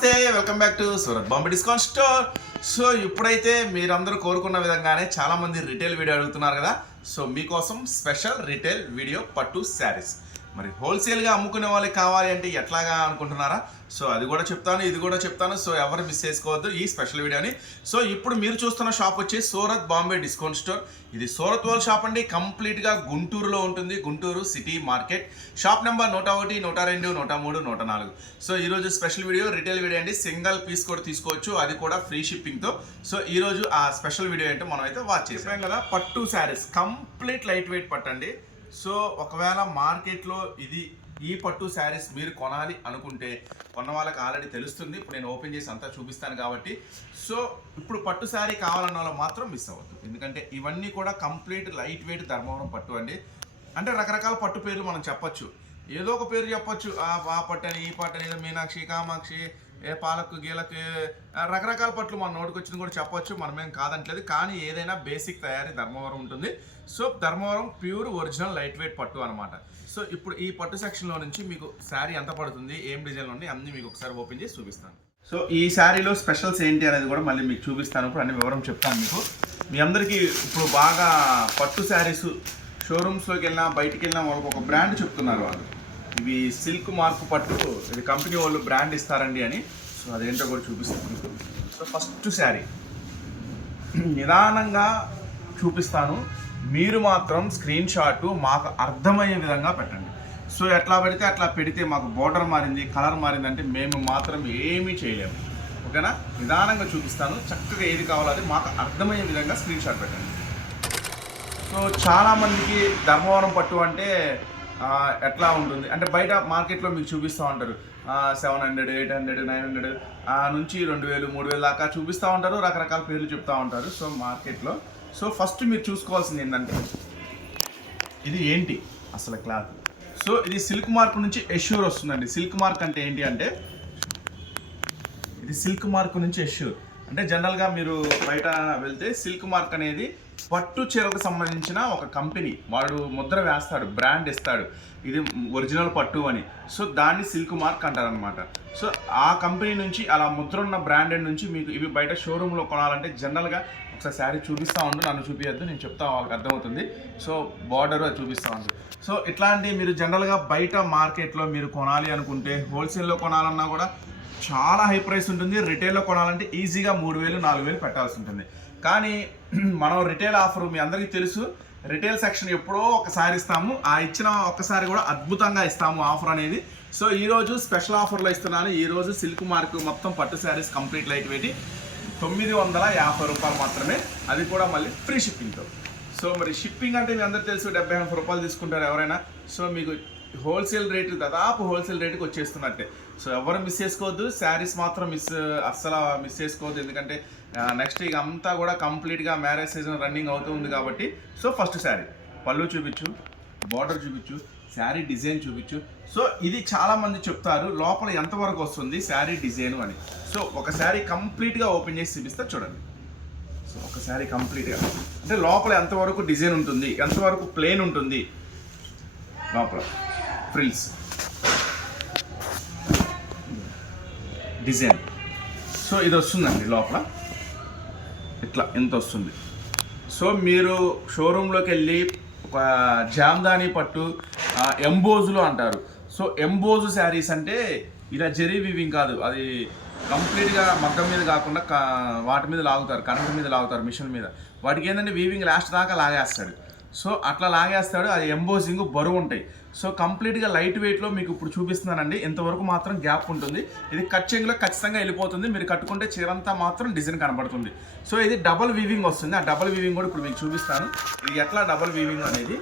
నమస్తే welcome back to Surat Bombay discount store. So ఇప్పుడైతే మీరందరూ కోరుకున్న విధంగానే చాలా మంది రిటైల్ వీడియో అడుగుతున్నారు కదా. సో మీకోసం స్పెషల్ రిటైల్ వీడియో పట్టు శారీస్. మరి హోల్సేల్గా అమ్ముకునే వాళ్ళకి కావాలి అంటే ఎట్లాగా అనుకుంటున్నారా? సో అది కూడా చెప్తాను ఇది కూడా చెప్తాను సో ఎవరు మిస్ చేసుకోవద్దు ఈ స్పెషల్ వీడియోని. సో ఇప్పుడు మీరు చూస్తున్న షాప్ వచ్చి సూరత్ బాంబే డిస్కౌంట్ స్టోర్ ఇది సూరత్ వాళ్ళ షాప్ అండి. కంప్లీట్గా గుంటూరులో ఉంటుంది. Guntur city market. Shop number నూట ఒకటి నూట రెండు నూట మూడు నూట నాలుగు. సో ఈరోజు స్పెషల్ వీడియో రిటైల్ వీడియో అండి. సింగిల్ పీస్ కూడా తీసుకోవచ్చు. అది కూడా ఫ్రీ షిప్పింగ్తో సో ఈరోజు ఆ స్పెషల్ వీడియో ఏంటో మనం అయితే వాచ్ చేసాం కదా పట్టు శారీస్. కంప్లీట్ లైట్ వెయిట్ పట్టండి. సో ఒకవేళ మార్కెట్లో ఇది ఈ పట్టు శారీస్ మీరు కొనాలి అనుకుంటే కొన్న వాళ్ళకి ఆల్రెడీ తెలుస్తుంది. ఇప్పుడు నేను ఓపెన్ చేసి అంతా చూపిస్తాను కాబట్టి. సో ఇప్పుడు పట్టు శారీ కావాలన్న వాళ్ళు మాత్రం మిస్ అవ్వద్దు. ఎందుకంటే ఇవన్నీ కూడా కంప్లీట్ లైట్ వెయిట్ ధర్మవరం పట్టు అండి. అంటే రకరకాల పట్టు పేర్లు మనం చెప్పచ్చు. ఏదో ఒక పేరు చెప్పొచ్చు. ఆ ఆ పట్టు అని ఈ పట్టు అని ఏదో మీనాక్షి కామాక్షి ఏ పాలకు గీలకు రకరకాల పట్లు మన నోటికి వచ్చింది కూడా చెప్పొచ్చు మనమేం కాదంటలేదు. కానీ ఏదైనా బేసిక్ తయారీ ధర్మవరం ఉంటుంది. So Dharmavaram pure original light weight పట్టు అనమాట సో ఇప్పుడు ఈ పట్టు సెక్షన్లో నుంచి మీకు శారీ ఎంత పడుతుంది ఏం డిజైన్లో ఉన్నాయి అన్నీ మీకు ఒకసారి ఓపెన్ చేసి చూపిస్తాను. సో ఈ శారీలో స్పెషల్స్ ఏంటి అనేది కూడా మళ్ళీ మీకు చూపిస్తాను. ఇప్పుడు అన్ని వివరం చెప్తాను మీకు. మీ అందరికీ ఇప్పుడు బాగా పట్టు శారీస్ షోరూమ్స్లోకి వెళ్ళినా బయటికి వెళ్ళినా వాళ్ళకి ఒక బ్రాండ్ చెప్తున్నారు వాళ్ళు. ఇవి సిల్క్ మార్క్ పట్టు ఇది కంపెనీ వాళ్ళు బ్రాండ్ ఇస్తారండి అని. సో అదేంటో కూడా చూపిస్తాను. మీకు సో ఫస్ట్ శారీ. నిదానంగా చూపిస్తాను. మీరు మాత్రం స్క్రీన్ షాట్ మాకు అర్థమయ్యే విధంగా పెట్టండి. సో ఎట్లా పెడితే అట్లా పెడితే మాకు బోర్డర్ మారింది కలర్ మారింది అంటే మేము మాత్రం ఏమీ చేయలేము. ఓకేనా? నిదానంగా చూపిస్తాను. చక్కగా ఏది కావాలో అది మాకు అర్థమయ్యే విధంగా స్క్రీన్ షాట్ పెట్టండి. సో చాలామందికి ధర్మవరం పట్టు అంటే ఎట్లా ఉంటుంది? అంటే బయట మార్కెట్లో మీకు చూపిస్తూ ఉంటారు. Seven hundred eight hundred nine hundred నుంచి రెండు వేలు మూడు వేలు దాకా చూపిస్తూ ఉంటారు. రకరకాల పేర్లు చెప్తూ ఉంటారు. సో మార్కెట్లో. సో ఫస్ట్ మీరు చూసుకోవాల్సింది ఏంటంటే ఇది ఏంటి? అసలు క్లాత్. సో ఇది సిల్క్ మార్క్ నుంచి ఎష్యూర్ వస్తుందండి. సిల్క్ మార్క్ అంటే ఏంటి అంటే ఇది సిల్క్ మార్క్ నుంచి ఎష్యూర్. అంటే జనరల్గా మీరు బయట వెళ్తే సిల్క్ మార్క్ అనేది పట్టు చీరకు సంబంధించిన ఒక కంపెనీ వాడు ముద్ర వేస్తాడు బ్రాండ్ ఇస్తాడు. ఇది ఒరిజినల్ పట్టు అని. సో దాన్ని సిల్క్ మార్క్ అంటారనమాట సో ఆ కంపెనీ నుంచి అలా ముద్ర ఉన్న బ్రాండెడ్ నుంచి మీకు ఇవి బయట షోరూంలో కొనాలంటే జనరల్గా ఒకసారి శారీ చూపిస్తూ ఉండు నన్ను చూపించద్దు నేను చెప్తా వాళ్ళకి అర్థమవుతుంది. సో బార్డర్ అది చూపిస్తూ ఉంది సో ఇట్లాంటి మీరు జనరల్గా బయట మార్కెట్లో మీరు కొనాలి అనుకుంటే హోల్సేల్లో కొనాలన్నా కూడా చాలా హై ప్రైస్ ఉంటుంది. రిటైల్లో కొనాలంటే ఈజీగా మూడు వేలు నాలుగు వేలు పెట్టాల్సి ఉంటుంది. కానీ మనం రిటైల్ ఆఫర్ మీ అందరికీ తెలుసు. రిటైల్ సెక్షన్ ఎప్పుడో ఒకసారి ఇస్తాము. ఆ ఇచ్చిన ఒక్కసారి కూడా అద్భుతంగా ఇస్తాము ఆఫర్ అనేది. సో ఈరోజు స్పెషల్ ఆఫర్లో ఇస్తున్నాను. ఈరోజు సిల్క్ మార్క్ మొత్తం పట్టు శారీస్ కంప్లీట్ లైట్ వెయిట్ తొమ్మిది వందల యాభై రూపాయలు మాత్రమే. అది కూడా మళ్ళీ ఫ్రీ షిప్పింగ్తో సో మరి షిప్పింగ్ అంటే మీ అందరూ తెలుసు. డెబ్బై ఎనభై రూపాయలు తీసుకుంటారు ఎవరైనా. సో మీకు హోల్సేల్ రేటు దాదాపు హోల్సేల్ రేటుకి వచ్చేస్తున్నట్టే. సో ఎవరు మిస్ చేసుకోవద్దు శారీస్ మాత్రం మిస్ అస్సలు మిస్ చేసుకోవద్దు. ఎందుకంటే నెక్స్ట్ ఇక అంతా కూడా కంప్లీట్గా మ్యారేజ్ సీజన్ రన్నింగ్ అవుతూ ఉంది కాబట్టి సో ఫస్ట్ శారీ పళ్ళు చూపించు బార్డర్ చూపించు శారీ డిజైన్ చూపించు. సో ఇది చాలామంది చెప్తారు లోపల ఎంతవరకు వస్తుంది శారీ డిజైన్ అని. సో ఒక శారీ కంప్లీట్గా ఓపెన్ చేసి చూపిస్తా చూడండి. సో ఒక శారీ కంప్లీట్గా అంటే లోపల ఎంతవరకు డిజైన్ ఉంటుంది ఎంతవరకు ప్లేన్ ఉంటుంది. లోపల. Frills design. సో ఇది వస్తుందండి లోపల. ఇట్లా ఎంత వస్తుంది. సో మీరు షోరూంలోకి వెళ్ళి ఒక జామ్దాని పట్టు ఎంబోజులు అంటారు. సో ఎంబోజు శారీస్ అంటే ఇలా జెరీ వీవింగ్ కాదు. అది కంప్లీట్గా మగ్గం మీద కాకుండా వాటి మీద లాగుతారు కరెంట్ మీద లాగుతారు మిషన్ మీద. వాటికి ఏంటంటే వీవింగ్ లాస్ట్ దాకా లాగేస్తాడు. సో అట్లా లాగేస్తాడు అది ఎంబోజింగ్ బరువు ఉంటాయి. సో కంప్లీట్గా లైట్ వెయిట్లో మీకు ఇప్పుడు చూపిస్తున్నానండి. ఇంతవరకు మాత్రం గ్యాప్ ఉంటుంది. ఇది కచ్చింగ్లో ఖచ్చితంగా వెళ్ళిపోతుంది. మీరు కట్టుకుంటే చీరంతా మాత్రం డిజైన్ కనబడుతుంది. సో ఇది డబల్ వీవింగ్ వస్తుంది. ఆ డబల్ వీవింగ్ కూడా ఇప్పుడు మీకు చూపిస్తాను. ఇది ఎట్లా డబల్ వీవింగ్ అనేది?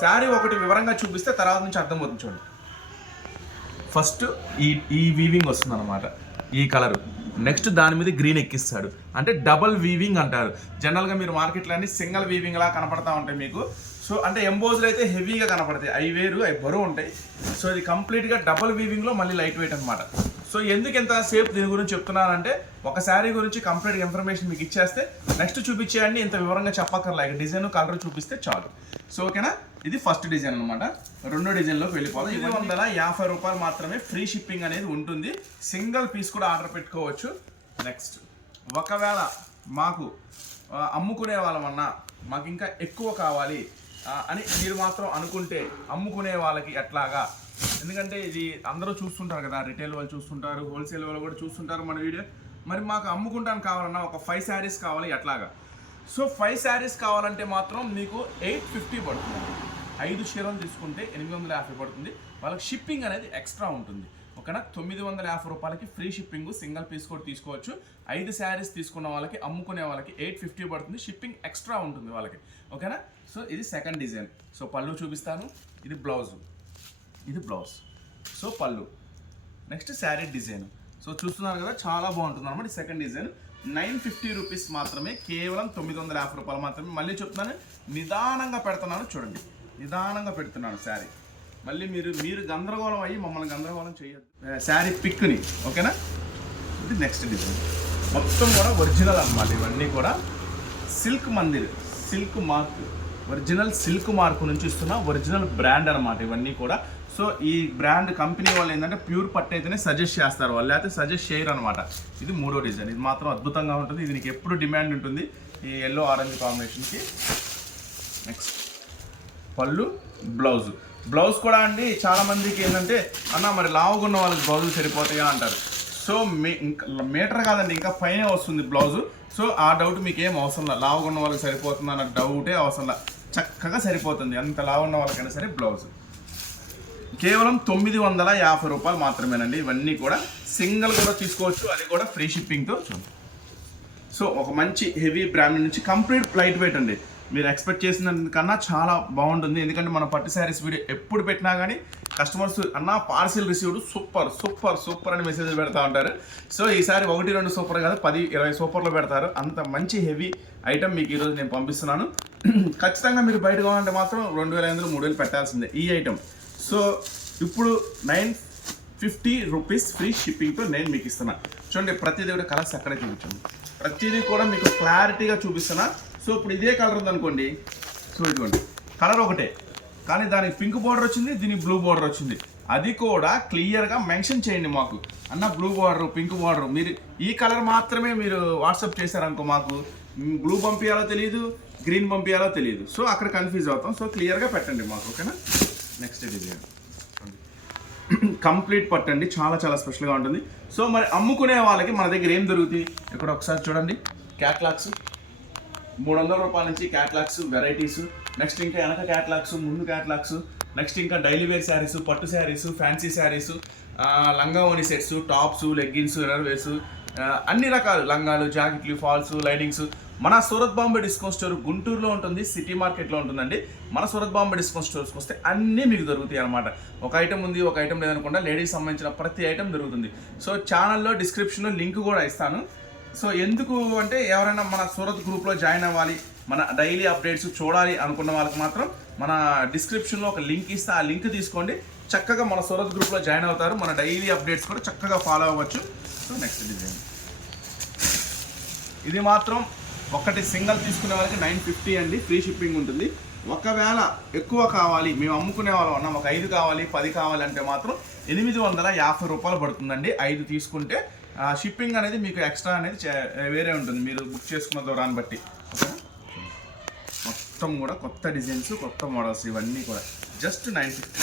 శారీ ఒకటి వివరంగా చూపిస్తే తర్వాత నుంచి అర్థమవుతుంది చూడండి. ఫస్ట్ ఈ ఈ వీవింగ్ వస్తుంది అనమాట ఈ కలర్. నెక్స్ట్ దాని మీద గ్రీన్ ఎక్కిస్తాడు. అంటే డబల్ వీవింగ్ అంటారు. జనరల్గా మీరు మార్కెట్లో అన్ని సింగిల్ వీవింగ్లా కనపడతా ఉంటాయి మీకు. సో అంటే ఎంబోజులు అయితే హెవీగా కనపడతాయి. అవి వేరు అవి బరువు ఉంటాయి. సో ఇది కంప్లీట్గా డబల్ వీవింగ్లో మళ్ళీ లైట్ వెయిట్ అనమాట సో ఎందుకు ఎంత సేపు దీని గురించి చెప్తున్నానంటే ఒక శారీ గురించి కంప్లీట్గా ఇన్ఫర్మేషన్ మీకు ఇచ్చేస్తే నెక్స్ట్ చూపించేయండి ఇంత వివరంగా చెప్పక్కర్లే. డిజైన్ కలర్ చూపిస్తే చాలు. సో ఓకేనా? ఇది ఫస్ట్ డిజైన్ అనమాట రెండో డిజైన్లోకి వెళ్ళిపోవాలి ఇది వందల యాభై రూపాయలు మాత్రమే ఫ్రీ షిప్పింగ్ అనేది ఉంటుంది. సింగిల్ పీస్ కూడా ఆర్డర్ పెట్టుకోవచ్చు. నెక్స్ట్ ఒకవేళ మాకు అమ్ముకునే వాళ్ళమన్నా మాకు ఇంకా ఎక్కువ కావాలి అని మీరు మాత్రం అనుకుంటే అమ్ముకునే వాళ్ళకి ఎట్లాగా? ఎందుకంటే ఇది అందరూ చూస్తుంటారు కదా రిటైల్ వాళ్ళు చూస్తుంటారు హోల్సేల్ వాళ్ళు కూడా చూస్తుంటారు మన వీడియో. మరి మాకు అమ్ముకుంటాను కావాలన్నా ఒక ఫైవ్ శారీస్ కావాలి ఎట్లాగా? సో ఫైవ్ శారీస్ కావాలంటే మాత్రం మీకు ఎయిట్ ఫిఫ్టీ పడుతుంది. ఐదు చీరలు తీసుకుంటే ఎనిమిది వందల యాభై పడుతుంది. వాళ్ళకి షిప్పింగ్ అనేది ఎక్స్ట్రా ఉంటుంది. ఓకేనా తొమ్మిది వందల యాభై రూపాయలకి ఫ్రీ షిప్పింగ్ సింగిల్ పీస్ కూడా తీసుకోవచ్చు. ఐదు శారీస్ తీసుకున్న వాళ్ళకి అమ్ముకునే వాళ్ళకి ఎయిట్ ఫిఫ్టీ పడుతుంది. షిప్పింగ్ ఎక్స్ట్రా ఉంటుంది వాళ్ళకి. ఓకేనా సో ఇది సెకండ్ డిజైన్. సో పళ్ళు చూపిస్తాను. ఇది బ్లౌజ్. ఇది బ్లౌజ్. సో పళ్ళు. Next sari design. సో చూస్తున్నారు కదా చాలా బాగుంటుంది అనమాట second design. Nine fifty rupees మాత్రమే కేవలం తొమ్మిది వందల యాభై రూపాయలు మాత్రమే. మళ్ళీ చెప్తున్నాను నిదానంగా పెడుతున్నాను చూడండి. నిదానంగా పెడుతున్నాను శారీ. మళ్ళీ మీరు మీరు గందరగోళం అయ్యి మమ్మల్ని గందరగోళం చేయొద్దు. శారీ పిక్ని ఓకేనా? ఇది నెక్స్ట్ డిజైన్ మొత్తం కూడా ఒరిజినల్ అన్నమాట ఇవన్నీ కూడా. Silk Mandir silk mark original silk mark నుంచి ఇస్తున్న ఒరిజినల్ బ్రాండ్ అనమాట ఇవన్నీ కూడా. సో ఈ బ్రాండ్ కంపెనీ వాళ్ళు ఏంటంటే ప్యూర్ పట్టు అయితేనే సజెస్ట్ చేస్తారు వాళ్ళు. లేకపోతే సజెస్ట్ చేయరు అనమాట ఇది మూడో డిజైన్ ఇది మాత్రం అద్భుతంగా ఉంటుంది. దీనికి ఎప్పుడు డిమాండ్ ఉంటుంది? ఈ ఎల్లో ఆరెంజ్ కాంబినేషన్కి నెక్స్ట్ పళ్ళు బ్లౌజ్ బ్లౌజ్ కూడా అండి చాలా మందికి ఏంటంటే అన్న మరి లావుగున్న వాళ్ళకి బ్లౌజులు సరిపోతాయా? అంటారు. సో మీ ఇంకా మీటర్ కాదండి ఇంకా పైన వస్తుంది బ్లౌజు. సో ఆ డౌట్ మీకు ఏం అవసరం లేదు లావుగున్న వాళ్ళకి సరిపోతుంది అన్న డౌటే అవసరం లేదు చక్కగా సరిపోతుంది. అంత లావున్న వాళ్ళకైనా సరే బ్లౌజ్. కేవలం తొమ్మిది వందల యాభై రూపాయలు మాత్రమేనండి. ఇవన్నీ కూడా సింగిల్ కూడా తీసుకోవచ్చు. అది కూడా ఫ్రీ షిప్పింగ్తో. సో ఒక మంచి హెవీ బ్రాండ్ నుంచి కంప్లీట్ లైట్ వెయిట్ అండి. మీరు ఎక్స్పెక్ట్ చేసిన కన్నా చాలా బాగుంటుంది. ఎందుకంటే మన పట్టు శారీస్ వీడియో ఎప్పుడు పెట్టినా కానీ కస్టమర్స్ అన్న parcel received super super super అని మెసేజ్ పెడతా ఉంటారు. సో ఈసారి ఒకటి రెండు సూపర్ కాదు పది ఇరవై సూపర్లు పెడతారు. అంత మంచి హెవీ ఐటమ్ మీకు ఈరోజు నేను పంపిస్తున్నాను. ఖచ్చితంగా మీరు బయట కావాలంటే మాత్రం రెండు వేల ఐదు మూడు వేలు పెట్టాల్సిందే ఈ ఐటమ్ సో ఇప్పుడు నైన్ ఫిఫ్టీ రూపీస్ ఫ్రీ షిప్పింగ్తో నేను మీకు ఇస్తున్నాను చూడండి ప్రతిదీ కూడా కలర్స్ అక్కడే చూపించండి. ప్రతిదీ కూడా మీకు క్లారిటీగా చూపిస్తున్నా. సో ఇప్పుడు ఇదే కలర్ ఉందనుకోండి. సో ఇదిగోండి. కలర్ ఒకటే. కానీ దానికి పింక్ బార్డర్ వచ్చింది దీనికి బ్లూ బార్డర్ వచ్చింది. అది కూడా క్లియర్గా మెన్షన్ చేయండి మాకు. అన్న బ్లూ బార్డర్ పింక్ బార్డర్ మీరు ఈ కలర్ మాత్రమే మీరు వాట్సాప్ చేశారనుకో మాకు. బ్లూ పంపించాలో తెలియదు గ్రీన్ పంపించాలో తెలియదు సో అక్కడ కన్ఫ్యూజ్ అవుతాం. సో క్లియర్గా పెట్టండి మాకు ఓకేనా? నెక్స్ట్ డిజైన్ కంప్లీట్ పట్టండి. చాలా చాలా స్పెషల్గా ఉంటుంది. సో మరి అమ్ముకునే వాళ్ళకి మన దగ్గర ఏం దొరుకుతాయి? ఇక్కడ ఒకసారి చూడండి. క్యాట్లాగ్స్ మూడు వందల రూపాయల నుంచి క్యాట్లాగ్స్ వెరైటీస్ నెక్స్ట్ ఇంకా వెనక క్యాట్లాగ్స్ ముందు క్యాట్లాగ్స్ నెక్స్ట్ ఇంకా డైలీ వేర్ శారీస్ పట్టు శారీస్ ఫ్యాన్సీ శారీస్ లంగా ఓని సెట్స్ టాప్స్ లెగ్గిన్స్ వేర్స్ అన్ని రకాలు లంగాలు జాకెట్లు ఫాల్స్ లైటింగ్స్ మన సూరత్ బాంబే డిస్కౌంట్ స్టోర్ గుంటూరులో ఉంటుంది సిటీ మార్కెట్లో ఉంటుందండి. మన సూరత్ బాంబే డిస్కౌంట్ స్టోర్స్కి వస్తే అన్నీ మీకు దొరుకుతాయి అనమాట ఒక ఐటమ్ ఉంది ఒక ఐటమ్ లేదనుకుండా లేడీస్ సంబంధించిన ప్రతి ఐటమ్ దొరుకుతుంది. సో ఛానల్లో డిస్క్రిప్షన్లో లింక్ కూడా ఇస్తాను. సో ఎందుకు అంటే ఎవరైనా మన సూరత్ గ్రూప్లో జాయిన్ అవ్వాలి మన డైలీ అప్డేట్స్ చూడాలి అనుకున్న వాళ్ళకి మాత్రం మన డిస్క్రిప్షన్లో ఒక లింక్ ఇస్తే ఆ లింక్ తీసుకోండి. చక్కగా మన సూరత్ గ్రూప్లో జాయిన్ అవుతారు. మన డైలీ అప్డేట్స్ కూడా చక్కగా ఫాలో అవ్వచ్చు. సో నెక్స్ట్ డిజైన్ ఇది మాత్రం ఒకటి సింగిల్ తీసుకునే వాళ్ళకి నైన్ ఫిఫ్టీ అండి. ఫ్రీ షిప్పింగ్ ఉంటుంది. ఒకవేళ ఎక్కువ కావాలి మేము అమ్ముకునే వాళ్ళం ఉన్నాం ఒక ఐదు కావాలి పది కావాలి అంటే మాత్రం ఎనిమిది వందల యాభై రూపాయలు పడుతుందండి. ఐదు తీసుకుంటే షిప్పింగ్ అనేది మీకు ఎక్స్ట్రా అనేది చే- వేరే ఉంటుంది. మీరు బుక్ చేసుకున్న దూరాన్ని బట్టి. ఓకే మొత్తం కూడా కొత్త డిజైన్స్ కొత్త మోడల్స్ ఇవన్నీ కూడా. జస్ట్ నైన్ ఫిఫ్టీ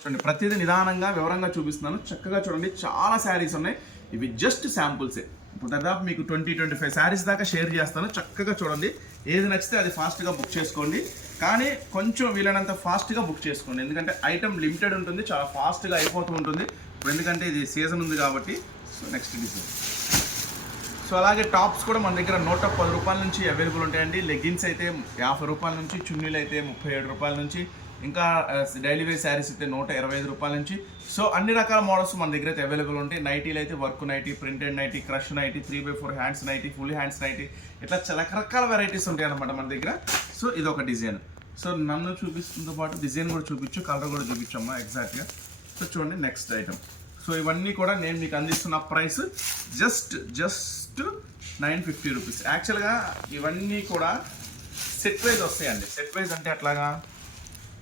చూడండి ప్రతిదీ నిదానంగా వివరంగా చూపిస్తున్నాను. చక్కగా చూడండి చాలా శారీస్ ఉన్నాయి. ఇవి జస్ట్ శాంపుల్సే ఇప్పుడు దాదాపు మీకు ట్వంటీ ట్వంటీ ఫైవ్ శారీస్ దాకా షేర్ చేస్తాను. చక్కగా చూడండి. ఏది నచ్చితే అది ఫాస్ట్గా బుక్ చేసుకోండి. కానీ కొంచెం వీలైనంత ఫాస్ట్గా బుక్ చేసుకోండి. ఎందుకంటే ఐటమ్ లిమిటెడ్ ఉంటుంది. చాలా ఫాస్ట్గా అయిపోతూ ఉంటుంది. ఎందుకంటే ఇది సీజన్ ఉంది కాబట్టి సో నెక్స్ట్ డిజైన్ సో అలాగే టాప్స్ కూడా మన దగ్గర నూట పది రూపాయల నుంచి అవైలబుల్ ఉంటాయండి. లెగ్గిన్స్ అయితే యాభై రూపాయల నుంచి చున్నీలు అయితే ముప్పై ఏడు రూపాయల నుంచి ఇంకా డైలీ వేర్ శారీస్ అయితే నూట ఇరవై ఐదు రూపాయల నుంచి. సో అన్ని రకాల మోడల్స్ మన దగ్గర అయితే అవైలబుల్ ఉంటాయి. నైటీలు అయితే work nighty printed nighty crush nighty three by four hands nighty full hands nighty ఇట్లా చాలా రకరకాల వెరైటీస్ ఉంటాయి అనమాట మన దగ్గర. సో ఇది ఒక డిజైన్ సో నన్ను చూపిస్తుందో పాటు డిజైన్ కూడా చూపించు కలర్ కూడా చూపించమ్మా ఎగ్జాక్ట్గా సో చూడండి నెక్స్ట్ ఐటమ్ సో ఇవన్నీ కూడా నేను మీకు అందిస్తున్న price just just nine fifty rupees. యాక్చువల్గా ఇవన్నీ కూడా సెట్ వైజ్ వస్తాయండి. సెట్ వైజ్ అంటే ఎట్లాగా?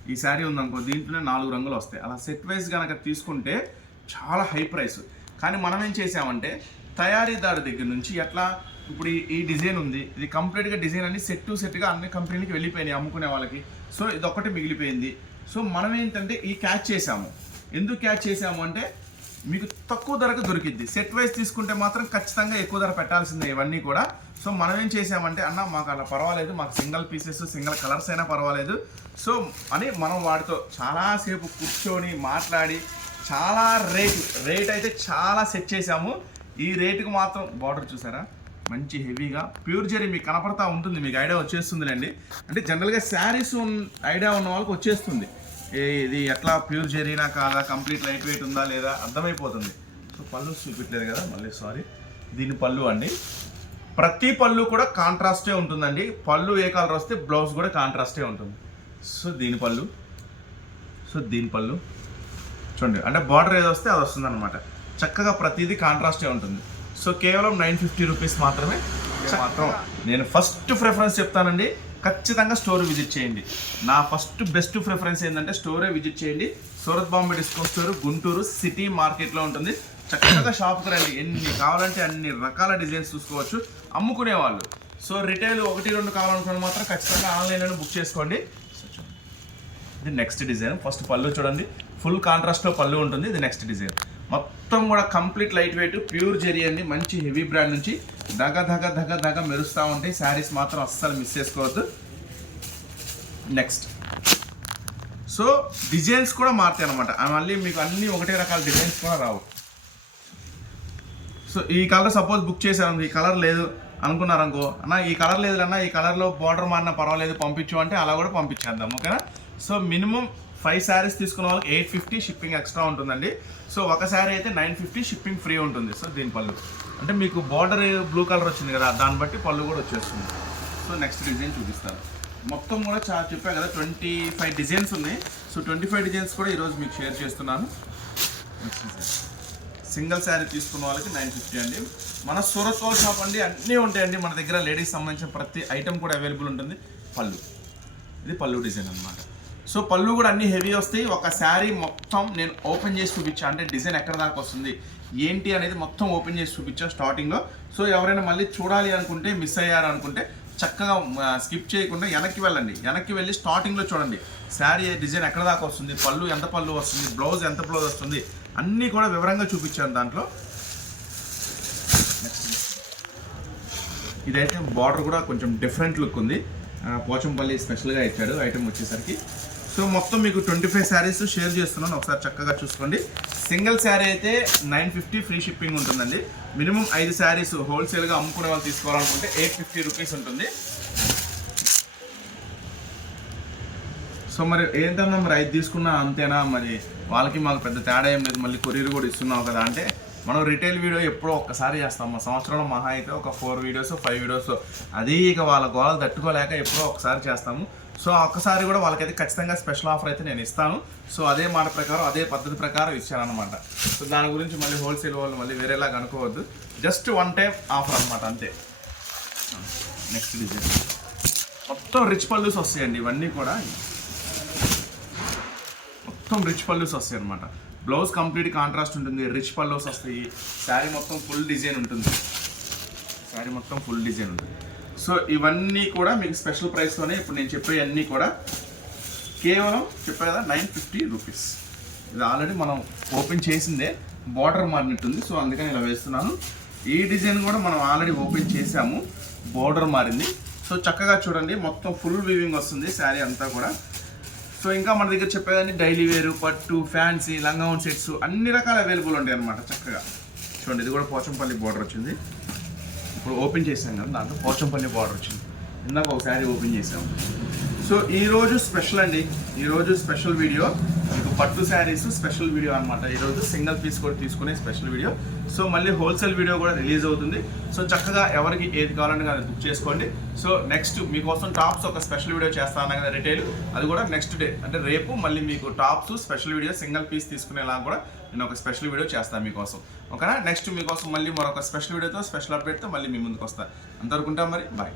ఈ శారీ ఉందనుకో దీంట్లోనే నాలుగు రంగులు వస్తాయి. అలా సెట్ వైజ్ కనుక తీసుకుంటే చాలా హై ప్రైస్ కానీ మనం ఏం చేసామంటే తయారీదారు దగ్గర నుంచి ఎట్లా ఇప్పుడు ఈ- డిజైన్ ఉంది. ఇది కంప్లీట్గా డిజైన్ అన్ని సెట్ టు సెట్గా అన్ని కంపెనీలకి వెళ్ళిపోయినాయి అమ్ముకునే వాళ్ళకి. సో ఇదొకటి మిగిలిపోయింది. సో మనం ఏంటంటే ఈ క్యాచ్ చేసాము. ఎందుకు క్యాచ్ చేసాము అంటే మీకు తక్కువ ధరకు దొరికిద్ది. సెట్ వైజ్ తీసుకుంటే మాత్రం ఖచ్చితంగా ఎక్కువ ధర పెట్టాల్సిందే ఇవన్నీ కూడా. సో మనం ఏం చేసామంటే అన్న మాకు అలా పర్వాలేదు మాకు సింగిల్ పీసెస్ సింగిల్ కలర్స్ అయినా పర్వాలేదు. సో అని మనం వాటితో చాలాసేపు కూర్చొని మాట్లాడి చాలా రేట్ రేట్ అయితే చాలా సెట్ చేసాము ఈ రేటుకి మాత్రం బార్డర్ చూసారా? మంచి హెవీగా ప్యూర్ జరీ మీకు కనపడతా ఉంటుంది మీకు ఐడియా వచ్చేస్తుందిలేండి. అంటే జనరల్గా శారీస్ ఐడియా ఉన్న వాళ్ళకి వచ్చేస్తుంది. ఇది ఎట్లా ప్యూర్ జరీనా కాదా? కంప్లీట్ లైట్ వెయిట్ ఉందా లేదా? అర్థమైపోతుంది. సో పళ్ళు చూపించలేదు కదా? మళ్ళీ సారీ దీని పళ్ళు అండి. ప్రతి పళ్ళు కూడా కాంట్రాస్టే ఉంటుందండి. పళ్ళు ఏ కలర్ వస్తే బ్లౌజ్ కూడా కాంట్రాస్టే ఉంటుంది. సో దీని పళ్ళు. సో దీని పళ్ళు. చూడండి. అంటే బార్డర్ ఏది వస్తే అది వస్తుంది అనమాట చక్కగా ప్రతిదీ కాంట్రాస్టే ఉంటుంది. సో కేవలం నైన్ ఫిఫ్టీ రూపీస్ మాత్రమే. మాత్రం. నేను ఫస్ట్ ప్రిఫరెన్స్ చెప్తానండి. ఖచ్చితంగా స్టోర్ విజిట్ చేయండి. నా ఫస్ట్ బెస్ట్ ప్రిఫరెన్స్ ఏంటంటే స్టోరే విజిట్ చేయండి. Surat Bombay discount store Guntur city మార్కెట్లో ఉంటుంది. చక్కగా షాప్కి రండి. ఎన్ని కావాలంటే అన్ని రకాల డిజైన్స్ చూసుకోవచ్చు. అమ్ముకునే వాళ్ళు. సో రిటైల్ ఒకటి రెండు కావాలనుకున్న మాత్రం ఖచ్చితంగా ఆన్లైన్లో బుక్ చేసుకోండి. ఇది నెక్స్ట్ డిజైన్. ఫస్ట్ పళ్ళు చూడండి. ఫుల్ కాంట్రాస్ట్లో పళ్ళు ఉంటుంది. ఇది నెక్స్ట్ డిజైన్. మొత్తం కూడా complete light weight pure zari అండి. మంచి హెవీ బ్రాండ్ నుంచి దగ దగ దగ దగ మెరుస్తూ ఉంటాయి. శారీస్ మాత్రం అస్సలు మిస్ చేసుకోవద్దు. నెక్స్ట్. సో డిజైన్స్ కూడా మారుతాయి అనమాట మళ్ళీ మీకు అన్ని ఒకటే రకాల డిజైన్స్ కూడా రావు. సో ఈ కలర్ సపోజ్ బుక్ చేశాను ఈ కలర్ లేదు అనుకున్నారు అనుకో అన్న ఈ కలర్ లేదు అన్న ఈ కలర్లో బార్డర్ మారినా పర్వాలేదు పంపించు అంటే అలా కూడా పంపించేద్దాం ఓకేనా? సో మినిమం ఫైవ్ శారీస్ తీసుకున్న వాళ్ళకి ఎయిట్ ఫిఫ్టీ షిప్పింగ్ ఎక్స్ట్రా ఉంటుందండి. సో ఒక శారీ అయితే నైన్ ఫిఫ్టీ షిప్పింగ్ ఫ్రీ ఉంటుంది. సో దీని పళ్ళు. అంటే మీకు బార్డర్ బ్లూ కలర్ వచ్చింది కదా దాన్ని బట్టి పళ్ళు కూడా వచ్చేస్తుంది. సో నెక్స్ట్ డిజైన్ చూపిస్తాను. మొత్తం కూడా చాలా చెప్పా కదా ట్వంటీ ఫైవ్ డిజైన్స్ ఉన్నాయి. సో ట్వంటీ ఫైవ్ డిజైన్స్ కూడా ఈరోజు మీకు షేర్ చేస్తున్నాను. సింగిల్ శారీ తీసుకున్న వాళ్ళకి నైన్ ఫిఫ్టీ అండి. మన సూరత్ వాల్ షాప్ అండి అన్నీ ఉంటాయండి. మన దగ్గర లేడీస్ సంబంధించిన ప్రతి ఐటెం కూడా అవైలబుల్ ఉంటుంది. పళ్ళు. ఇది పళ్ళు డిజైన్ అన్నమాట. సో పళ్ళు కూడా అన్ని హెవీ వస్తాయి. ఒక శారీ మొత్తం నేను ఓపెన్ చేసి చూపించాను అంటే డిజైన్ ఎక్కడ దాకా వస్తుంది? ఏంటి అనేది మొత్తం ఓపెన్ చేసి చూపించాను స్టార్టింగ్లో సో ఎవరైనా మళ్ళీ చూడాలి అనుకుంటే మిస్ అయ్యారు అనుకుంటే చక్కగా స్కిప్ చేయకుండా వెనక్కి వెళ్ళండి. వెనక్కి వెళ్ళి స్టార్టింగ్లో చూడండి. శారీ డిజైన్ ఎక్కడ దాకా వస్తుంది? పళ్ళు ఎంత పళ్ళు వస్తుంది? బ్లౌజ్ ఎంత బ్లౌజ్ వస్తుంది? అన్నీ కూడా వివరంగా చూపించాను దాంట్లో. నెక్స్ట్ ఇదైతే బార్డర్ కూడా కొంచెం డిఫరెంట్ లుక్ ఉంది. పోచంపల్లి స్పెషల్గా ఇచ్చాడు ఐటెం వచ్చేసరికి. సో మొత్తం మీకు ట్వంటీ ఫైవ్ శారీస్ షేర్ చేస్తున్నాను. ఒకసారి చక్కగా చూసుకోండి. సింగిల్ శారీ అయితే నైన్ ఫిఫ్టీ ఫ్రీ షిప్పింగ్ ఉంటుందండి. మినిమం ఐదు శారీస్ హోల్సేల్గా అమ్ముకునే వాళ్ళు తీసుకోవాలనుకుంటే ఎయిట్ ఫిఫ్టీ రూపీస్ ఉంటుంది. సో మరి ఏంటన్నా మరి ఐదు తీసుకున్నా అంతేనా? మరి వాళ్ళకి మాకు పెద్ద తేడా ఏం లేదు. మళ్ళీ కొరియర్ కూడా ఇస్తున్నావు కదా అంటే మనం రిటైల్ వీడియో ఎప్పుడో ఒక్కసారి చేస్తాం. మా సంవత్సరంలో మహా అయితే ఒక ఫోర్ వీడియోస్ ఫైవ్ వీడియోస్ అది ఇక వాళ్ళ గోడలు తట్టుకోలేక ఎప్పుడో ఒకసారి చేస్తాము. సో ఒక్కసారి కూడా వాళ్ళకైతే ఖచ్చితంగా స్పెషల్ ఆఫర్ అయితే నేను ఇస్తాను. సో అదే మాట ప్రకారం అదే పద్ధతి ప్రకారం ఇచ్చాను అనమాట సో దాని గురించి మళ్ళీ హోల్సేల్ వాళ్ళు మళ్ళీ వేరేలాగా అనుకోవద్దు. జస్ట్ వన్ టైం ఆఫర్ అనమాట అంతే. నెక్స్ట్ డిజైన్ మొత్తం రిచ్ పల్లూస్ వస్తాయండి ఇవన్నీ కూడా. మొత్తం రిచ్ పల్లూస్ వస్తాయి అనమాట బ్లౌజ్ కంప్లీట్ కాంట్రాస్ట్ ఉంటుంది రిచ్ పల్లూస్ వస్తాయి. శారీ మొత్తం ఫుల్ డిజైన్ ఉంటుంది. శారీ మొత్తం ఫుల్ డిజైన్ ఉంటుంది. సో ఇవన్నీ కూడా మీకు స్పెషల్ ప్రైస్తోనే ఇప్పుడు నేను చెప్పేవన్నీ కూడా కేవలం చెప్పా కదా నైన్ ఫిఫ్టీ రూపీస్. ఇది ఆల్రెడీ మనం ఓపెన్ చేసిందే బార్డర్ మారినట్టుంది సో అందుకని ఇలా వేస్తున్నాను. ఈ డిజైన్ కూడా మనం ఆల్రెడీ ఓపెన్ చేసాము బార్డర్ మారింది. సో చక్కగా చూడండి మొత్తం ఫుల్ వీవింగ్ వస్తుంది శారీ అంతా కూడా. సో ఇంకా మన దగ్గర చెప్పేదాన్ని డైలీ వేరు పట్టు ఫ్యాన్సీ లంగావన్ సెట్స్ అన్ని రకాల అవైలబుల్ ఉంటాయి అనమాట చక్కగా. చూడండి ఇది కూడా పోచంపల్లి బార్డర్ వచ్చింది. ఇప్పుడు ఓపెన్ చేసాం కదా దాంట్లో పోచంపల్లి బార్డర్ వచ్చింది. ఇందాక ఒకసారి ఓపెన్ చేసాము సో ఈరోజు స్పెషల్ అండి ఈరోజు స్పెషల్ వీడియో పట్టు శారీస్ స్పెషల్ వీడియో అనమాట ఈరోజు సింగిల్ పీస్ కూడా తీసుకునే స్పెషల్ వీడియో. సో మళ్ళీ హోల్సేల్ వీడియో కూడా రిలీజ్ అవుతుంది. సో చక్కగా ఎవరికి ఏది కావాలని అది బుక్ చేసుకోండి. సో నెక్స్ట్ మీకోసం టాప్స్ ఒక స్పెషల్ వీడియో చేస్తాను కదా రిటైల్ అది కూడా నెక్స్ట్ డే. అంటే రేపు మళ్ళీ మీకు tops special video single piece తీసుకునేలా కూడా నేను ఒక స్పెషల్ వీడియో చేస్తాను మీకోసం. ఓకేనా? నెక్స్ట్ మీకోసం మళ్ళీ మరొక స్పెషల్ వీడియోతో స్పెషల్ అప్డేట్తో మళ్ళీ మీ ముందుకు వస్తాను అంతవరకు ఉంటాం మరి. బాయ్.